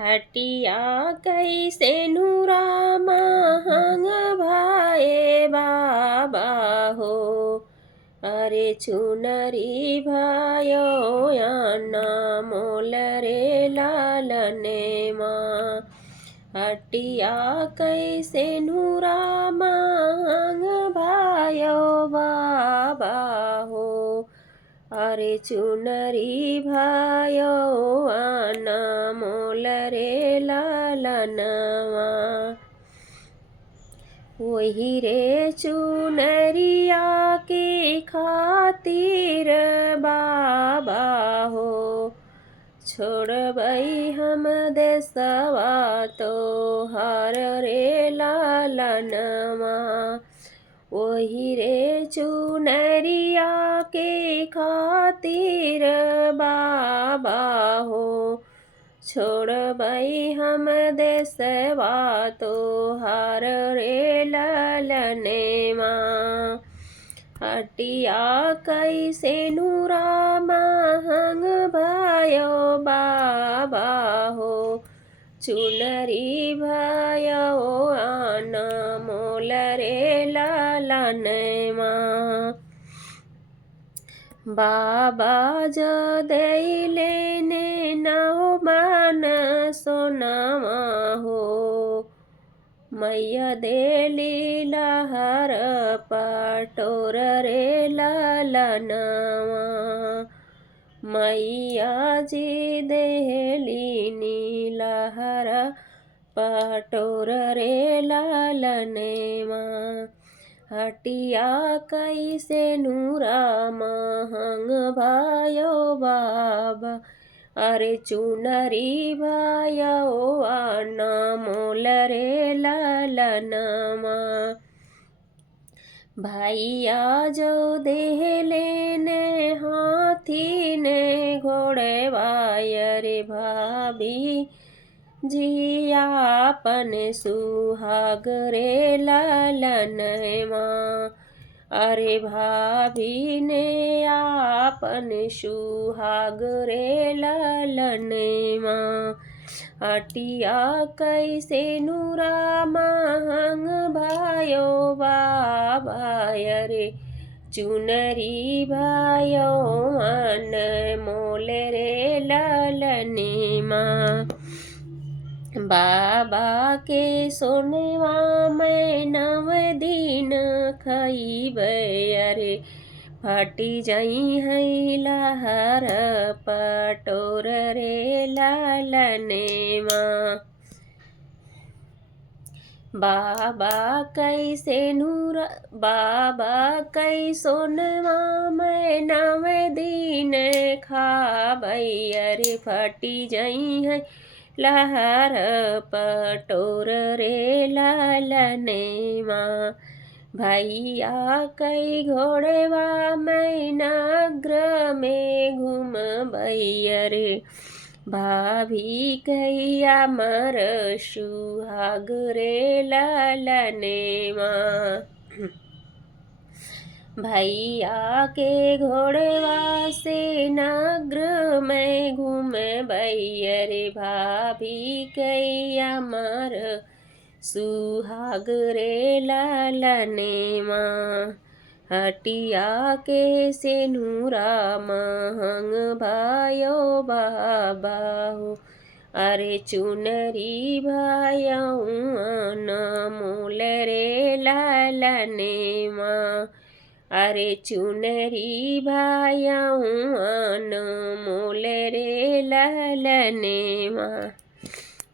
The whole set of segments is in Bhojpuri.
हटिया कैसे नूरा महंग भाए बाबा हो। अरे चुनरी भयो याना मोल रे लालने माँ। हटिया कैसे नूरा महंग भयो बाबा हो। अरे चुनरी भयो आना मोल रे लालनवा। वही रे चुनरिया के खातिर बाबा हो। छोड़बई हम देसवा तो हर रे लालनवा। वही रे चुनरिया के खातिर बाबा हो। छोड़बई हम देसवा तो हार रे लालने माँ। हटिया कैसे नूरा महंग भयो बाबा हो। चुनरी भयो आना मोल रे लालने माँ। बाबा जो दे लेने नौ मन सोनामा हो। मैया दे लीलहर पटोर रे लालनवा। मैया जी देली नीलहर पटोर रे लालने माँ। हटिया कैसे नूरा महंग भयो बाबा। अरे चुनरी भयो आना मोल रे लालनमा। भैया जो देह लेने हाथी ने घोड़े वायर भाभी जी आपन सुहाग रे लालनवा। अरे भाभी ने आपन सुहाग रे लालनवा। हटिया कैसे नूरा महंग भयो बाबा। अरे चुनरी भयो मन मोल रे लालने माँ। बाबा के सोनवा मैं नव दिन खइबै। अरे फटी जाई है लहर पटोर रे लालने माँ। बाबा कैसे नूरा बाबा कै सोनवा मैं नव दिन खाबै। अरे फटी जाई है लहर पटोर रे लालने माँ। भैया कई घोड़वा मैं नगर में घूमबै। अरे भाभी कैया मर सुहाग रे लालने माँ। भैया के घोड़वा से नगर में घूमबै। अरे भाभी कैया मर सुहाग रे लालने माँ। हटिया के से नूरा महंग भयो बाबा हो। अरे चुनरी भयो आना मोल रे लालने माँ। अरे चुनरी भयो आना मोल रे लालने माँ।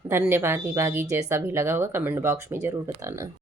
धन्यवाद। दिवागी जैसा भी लगा होगा कमेंट बॉक्स में ज़रूर बताना।